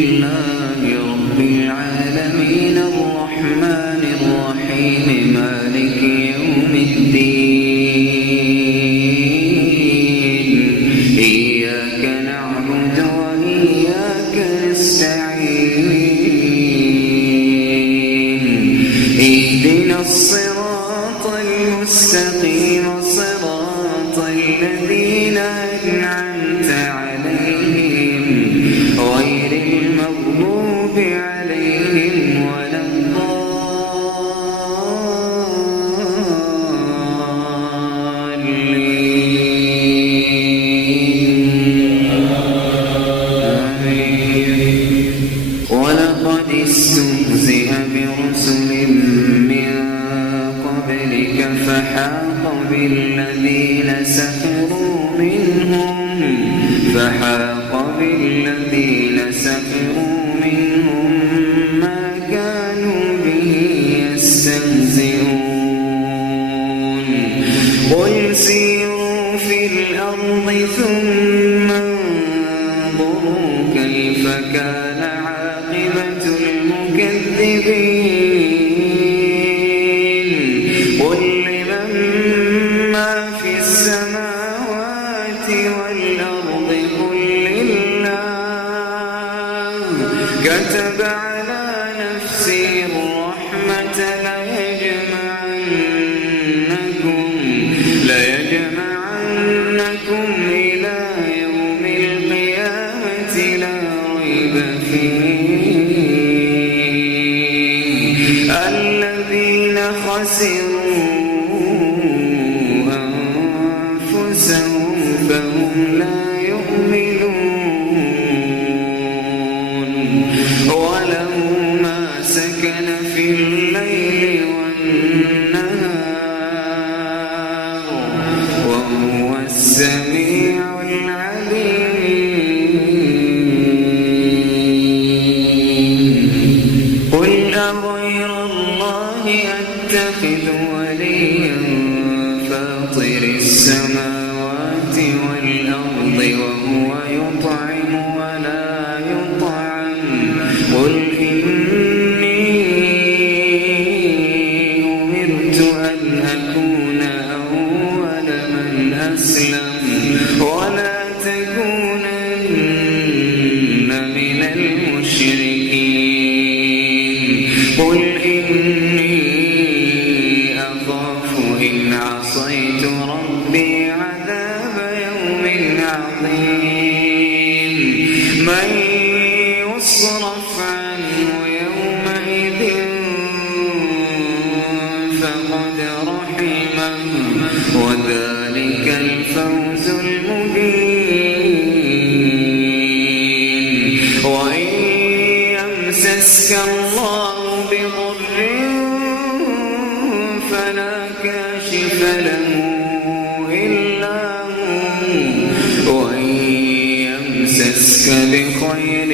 لله رب العالمين الرحمن الرحيم مالك يوم الدين إياك نعبد وإياك نستعين اهدنا الصراط المستقيم صراط الذين أنعمت عليهم غير المغضوب عليهم ولا الضالين آمين. ولقد استهزئ برسل من قبلك فحاق بالذين سخروا منهم ما كانوا به يستهزئون قل سيروا في الأرض ثم انظروا كيف كان عاقبة المكذبين قل لمن ما في السماوات والأرض قل لله كتب على نفسه الرحمة ليجمعنكم إلى يوم القيامة لا ريب فيه الذين خسروا أنفسهم فهم لا يؤمنون وله ما سكن في الليل والنهار وهو السميع العليم قل أغير الله أتخذ وليا فاطر السماوات والأرض وهو يطعم ولا يطعم قل إني أمرت أن أكون أول من أسلم ولا تكونن من المشركين قل إني أخاف إن عصيت ربي عذاب يوم عظيم من يصرف عنه يومئذ فقد رحمه وذلك الفوز المبين وإن يمسسك الله بضر فلا كاشف له إلا هو وإن يمسسك بخير